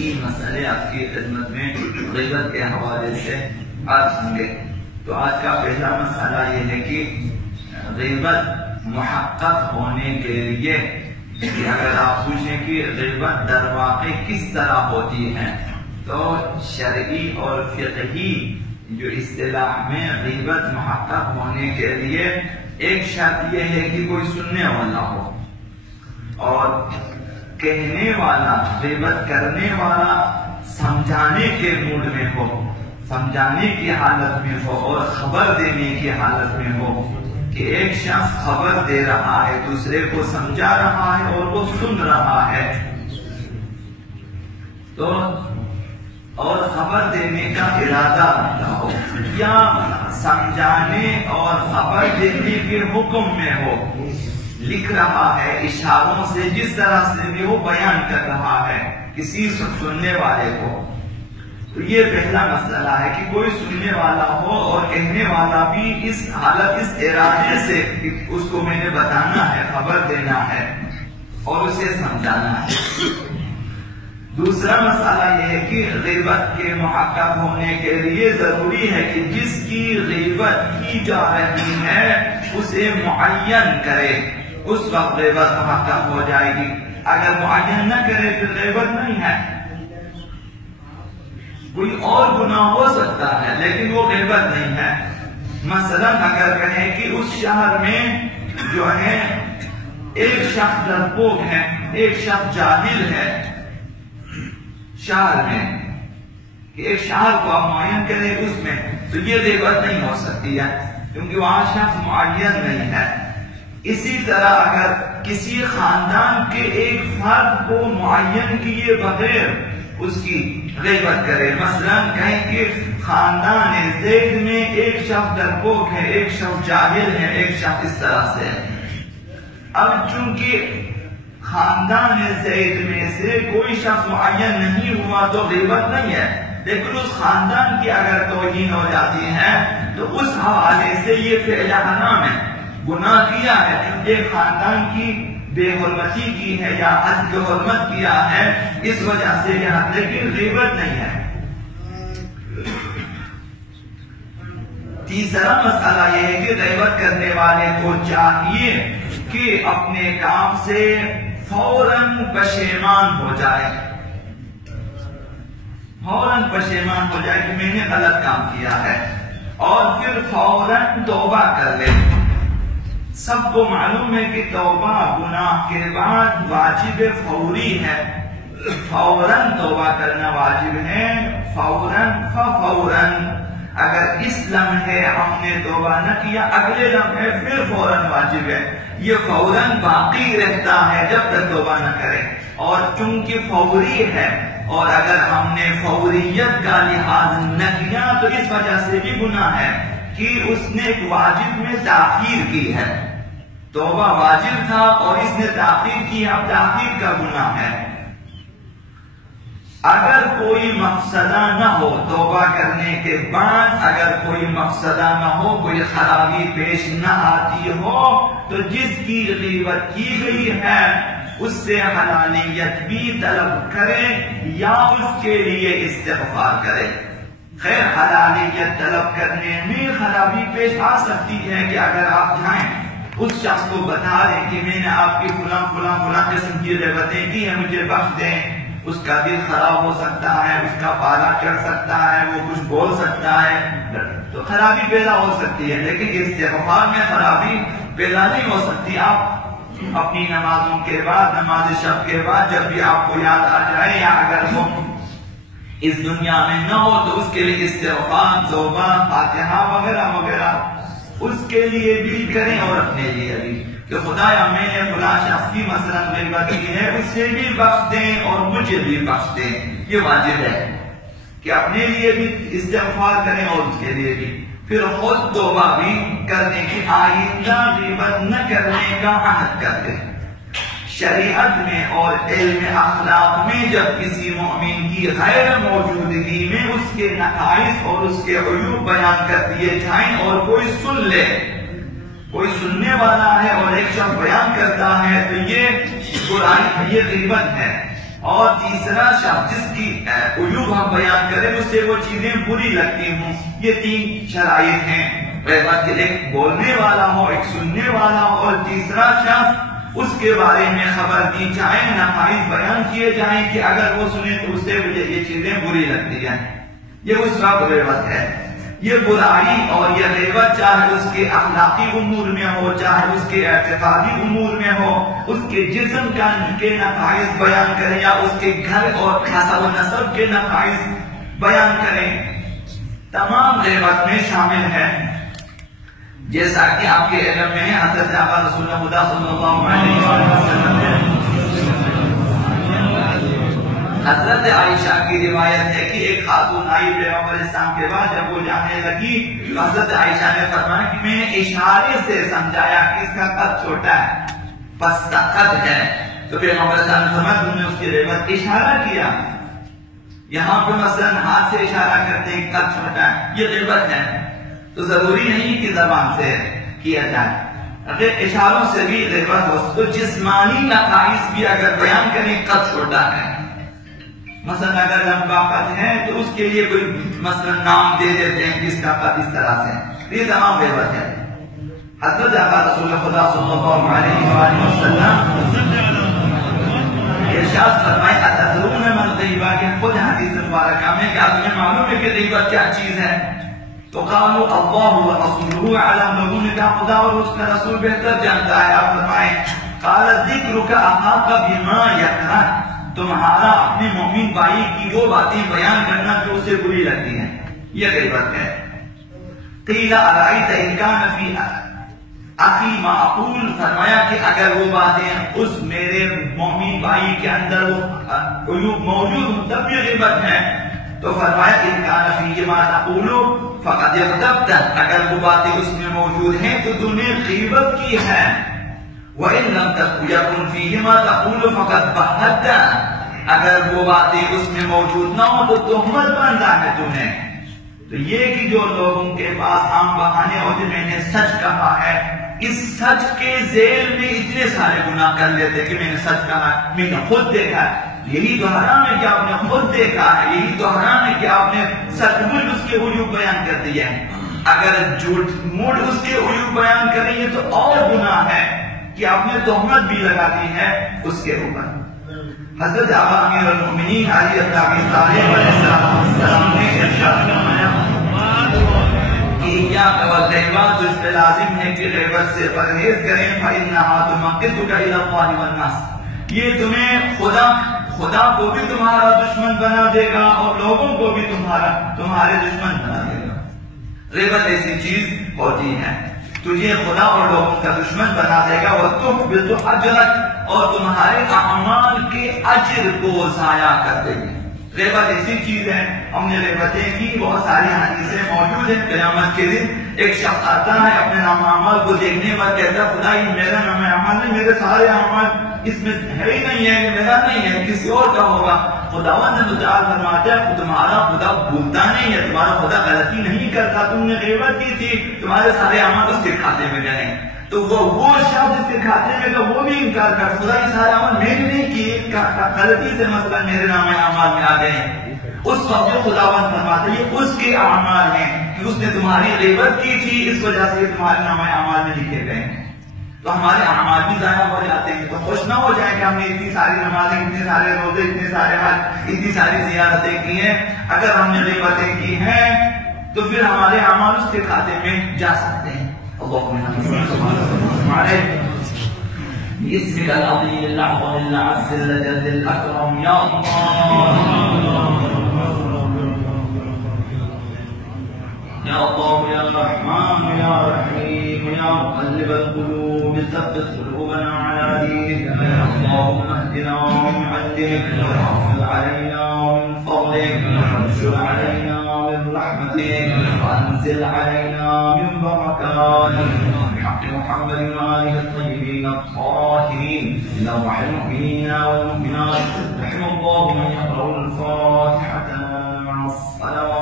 تین مسئلے آپ کی خدمت میں غیبت کے حوالے سے عرض ہوں گے۔ تو آج کا پہلا مسئلہ یہ ہے کہ غیبت محقق ہونے کے لیے کہ اگر آپ پوچھیں کہ غیبت در واقع کس طرح ہوتی ہے تو شرعی اور فقہی جو اصطلاح میں غیبت محقق ہونے کے لیے ایک شرط یہ ہے کہ کوئی سننے والا ہو اور کہنے والا غیبت کرنے والا سمجھانے کے موڈ میں ہو، سمجھانے کی حالت میں ہو اور خبر دینے کی حالت میں ہو کہ ایک شخص خبر دے رہا ہے، دوسرے کو سمجھا رہا ہے اور وہ سن رہا ہے، تو اور خبر دینے کا ارادہ رکھتا ہو یا سمجھانے اور خبر دینے کے حکم میں ہو، لکھ رہا ہے اشاروں سے، جس طرح سے بھی وہ بیان کر رہا ہے کسی سننے والے کو۔ تو یہ پہلا مسئلہ ہے کہ کوئی سننے والا ہو اور کہنے والا بھی اس حالت، اس ارادے سے اس کو میں نے بتانا ہے، خبر دینا ہے اور اسے سمجھانا ہے۔ دوسرا مسئلہ یہ ہے کہ غیبت کے محقق ہونے کے لیے ضروری ہے کہ جس کی غیبت کی جا رہی ہے اسے معین کرے، اس وقت غیبت محقق ہو جائے گی۔ اگر معین نہ کرے پھر غیبت نہیں ہے۔ کوئی اور گناہ ہو سکتا ہے لیکن وہ غیبت نہیں ہے۔ مثلا اگر کہیں کہ اس شہر میں جو ہے ایک شخص ڈرپوک ہے، ایک شخص جاہل ہے، شہر میں کہ ایک شہر کو آپ معین کریں اس میں، تو یہ غیبت نہیں ہو سکتی ہے کیونکہ وہاں شخص معین نہیں ہے۔ اسی طرح اگر کسی خاندان کے ایک فرد کو معین کیے بغیر اس کی غیبت کرے، مثلا کہیں کہ خاندان زید میں ایک شخص ڈرپوک ہے، ایک شخص جاہل ہے، ایک شخص اس طرح سے ہے۔ اب چونکہ خاندان زید میں سے کوئی شخص معین نہیں ہوا تو غیبت نہیں ہے، لیکن اس خاندان کی اگر توہین ہو جاتی ہے تو اس حوالے سے یہ فعل حرام ہے، گناہ کیا ہے، کیونکہ خاندان کی بے حرمتی کی ہے یا حد حرمت کیا ہے، اس وجہ سے یہاں، لیکن غیبت نہیں ہے۔ تیسرا مسئلہ یہ ہے کہ غیبت کرنے والے کو چاہیے کہ اپنے کام سے فوراً پشیمان ہو جائے، فوراً پشیمان ہو جائے کہ میں نے غلط کام کیا ہے اور پھر فوراً توبہ کر لے۔ سب کو معلوم ہے کہ توبہ گناہ کے بعد واجب فوری ہے، فوراً توبہ کرنا واجب ہے، فوراً اگر اس لمحے ہم نے توبہ نہ کیا اگلے لمحے پھر فوراً واجب ہے، یہ فوراً باقی رہتا ہے جب تک توبہ نہ کرے۔ اور چونکہ فوری ہے اور اگر ہم نے فوریت کا لحاظ نہ کیا تو اس وجہ سے بھی گناہ ہے کہ اس نے ایک واجب میں تاخیر کی ہے، توبہ واجب تھا اور اس نے تاخیر کی، اب تاخیر کا گناہ ہے۔ اگر کوئی مفسدہ نہ ہو توبہ کرنے کے بعد، اگر کوئی مفسدہ نہ ہو، کوئی خرابی پیش نہ آتی ہو تو جس کی غیبت کی گئی ہے اس سے حلالیت بھی طلب کرے یا اس کے لیے استغفار کرے۔ خیر حلالیت طلب کرنے میں خرابی پیش آ سکتی ہے کہ اگر آپ جائیں اس شخص کو بتا دیں کہ میں نے آپ کی فلاں فلاں فلاں قسم کی غیبتیں کی ہیں، مجھے بخش دیں، اس کا دل خراب ہو سکتا ہے، اس کا پارا چڑھ سکتا ہے، وہ کچھ بول سکتا ہے، تو خرابی پیدا ہو سکتی ہے، لیکن استغفار میں خرابی پیدا نہیں ہو سکتی۔ آپ اپنی نمازوں کے بعد، نماز شب کے بعد جب بھی آپ کو یاد آ جائے یا اگر وہ اس دنیا میں نہ ہو تو اس کے لیے استغفار، توبہ، فاتحہ وغیرہ وغیرہ اس کے لیے بھی کریں اور اپنے لیے بھی کہ خدایا میں نے فلاں شخص کی مثلا غیبت کی ہے، اس سے بھی بخش دیں اور مجھے بھی بخش دیں، یہ واجب ہے کہ اپنے لیے بھی استغفار کریں اور اس کے لیے بھی، پھر خود توبہ بھی کرنے کی، آئندہ غیبت نہ کرنے کا عہد کرتے ہیں۔ شریعت میں اور علم اخلاق میں جب کسی مومن کی غیر موجودگی میں اس کے نقائص اور اس کے عیوب بیان کر دیے جائیں اور کوئی سن لے، کوئی سننے والا ہے اور ایک شخص بیان کرتا ہے تو یہ برائی، یہ غیبت ہے، اور تیسرا شخص جس کی عیوب ہم بیان کریں اس سے وہ چیزیں بری لگتی ہوں. یہ 3 شرائط ہیں. غیبت کے ایک بولنے والا ہو، ایک سننے والا ہو، اور تیسرا شخص اس کے بارے میں خبر دی جائے، نقائص بیان کیے جائیں کہ اگر وہ سنے تو اس سے یہ چیزیں بری لگتی ہیں. یہ اس کا غیبت ہے. یہ برائی اور یہ غیبت چاہے اس کے اخلاقی امور میں ہو، چاہے اس کے اعتقادی امور میں ہو، اس کے جسم کے نقائص بیان کریں یا اس کے گھر اور حسب و نسب کے نقائص بیان کریں، تمام غیبت میں شامل ہے. جیسا کہ آپ کے علم میں ہے حضرت آقا رسول خدا صلی اللہ علیہ وسلم نے حضرت عائشہ کی روایت ہے کہ ایک خاتون آئی پیغمبر اسلام کے بعد، جب وہ جانے لگی تو حضرت عائشہ نے فرمایا کہ میں نے اشارے سے سمجھایا کہ اس کا قد چھوٹا ہے، پس قد ہے. تو پیغمبر اسلام نے فرمایا تم نے اس کی غیبت اشارہ کیا. یہاں پہ مثلا ہاتھ سے اشارہ کرتے ہیں قد چھوٹا ہے، یہ غیبت ہے. تو ضروری نہیں کہ زبان سے کیا جائے، اگر اشاروں سے بھی غیبت ہو تو جسمانی نقائص بھی اگر بیان کریں قد چھوٹا ہے. مثلا اگر لمبا قد ہے تو اس کے لیے کوئی مثلا نام دے دیتے ہیں جس کا قد اس طرح سے، یہ تمام غیبت ہے. حضرت آقا رسول خدا صلی اللہ علیہ وآلہ وسلم ارشاد فرمائے اتدرون ما الغیبہ، کہ خود حدیث مبارکہ میں کہ تمہیں معلوم ہے کہ غیبت کیا چیز ہے؟ تو قالوا اللہ ورسولہ اعلم، لوگوں نے کہا خدا اور اس کا رسول بہتر جانتا ہے. آپ فرمائیں قال ذکرک اخاک بما یکرہ، تمہارا اپنے مومن بھائی کی وہ باتیں بیان کرنا جو اسے بری لگتی ہیں، یہ غیبت ہے. قیل ارأیت ان کان فی اخی ما اقول، فرمایا کہ اگر وہ باتیں اس میرے مومن بھائی کے اندر وہ عیوب موجود ہوں تب یہ غیبت ہے. تو فرمایا ان کان فی ما تقول فقد اغتبت، اگر وہ باتیں اس میں موجود ہیں تو تم نے غیبت کی ہے. وَإِن لَمْ يَكُنْ فِيهِ مَا تَقُولُ فَقَدْ بَهَّتَّ، اگر وہ باتیں اس میں موجود نہ ہو تو تہمت باندھا ہے تم نے. تو یہ کہ جو لوگوں کے پاس عام بہانے ہوتے میں نے سچ کہا ہے، اس سچ کے ذیل میں اتنے سارے گناہ کر لیتے کہ میں نے سچ کہا، میں نے خود دیکھا ہے. یہی تو حرام ہے کہ آپ نے خود دیکھا ہے، یہی تو حرام ہے کہ آپ نے سچ مجھ اس کے عیوب بیان کر دیا ہے. اگر جھوٹ موٹ اس کے عیوب بیان کریں گے تو اور گناہ ہے کہ آپ نے تہمت بھی لگا دی ہے اس کے اوپر. حضرت آقا امیر المومنین علی بن ابی طالب علیہ السلام نے ارشاد فرمایا کہ ایاک والغیبہ، تو اس پہ لازم ہے کہ غیبت سے پرہیز کریں. فإنہا تمقتک الی اللہ والناس، یہ تمہیں خدا کو بھی تمہارا دشمن بنا دے گا اور لوگوں کو بھی تمہارے دشمن بنا دے گا. غیبت ایسی چیز ہوتی ہے تجھے خدا اور لوگوں کا دشمن بنا دے گا. وَتُحْبِطُ أَجْرَكَ، اور تمہارے اعمال کے اجر کو ضائع کر دے گی. غیبت ایسی چیز ہے، ہم نے غیبتیں کی، بہت ساری حدیثیں موجود ہیں. قیامت کے دن ایک شخص آتا ہے اپنے نام اعمال کو دیکھنے پر کہتا ہے خدا یہ میرا نام اعمال نہیں، میرے سارے اعمال اس میں ہے ہی نہیں ہے، یہ میرا نہیں ہے، کسی اور کا ہوگا. خداوند نے مجال فرماتا ہے تمہارا خدا بھولتا نہیں ہے، تمہارا خدا غلطی نہیں کرتا، تم نے غیبت کی تھی، تمہارے سارے اعمال اس کے کھاتے میں گئے. تو وہ شخص جس کے کھاتے میں گئے وہ بھی انکار کر خدا یہ سارے اعمال میں نے نہیں کیے، غلطی سے مثلا میرے نام اعمال میں آ گئے ہیں. اس وقت خداوند فرماتے یہ اس کے اعمال ہیں کہ اس نے تمہاری غیبت کی تھی، اس وجہ سے تمہارے نام اعمال میں لکھے گئے ہیں. تو ہمارے اعمال بھی ضائع ہو جاتے ہیں. تو خوش نہ ہو جائے کہ ہم نے اتنی ساری نمازیں، اتنے سارے روزے، اتنے سارے حج، اتنی ساری زیارتیں کی ہیں. اگر ہم نے غیبتیں کی ہیں تو پھر ہمارے اعمال اس کے کھاتے میں جا سکتے ہیں. بسم العظیم الاعظم العز الجل الاکرم یا اللہ یا رحمان یا رحیم یا مقلب القلوب ثبت قلوبنا على دينك. اللهم اهدنا من عندك واغفر علينا من فضلك وانشر علينا من رحمتك وانزل علينا من بركاتك بحق محمد وآله الطيبين الطاهرين. اللهم رحم المؤمنين والمؤمنات، رحم الله من يقرأ الفاتحة مع الصلوات.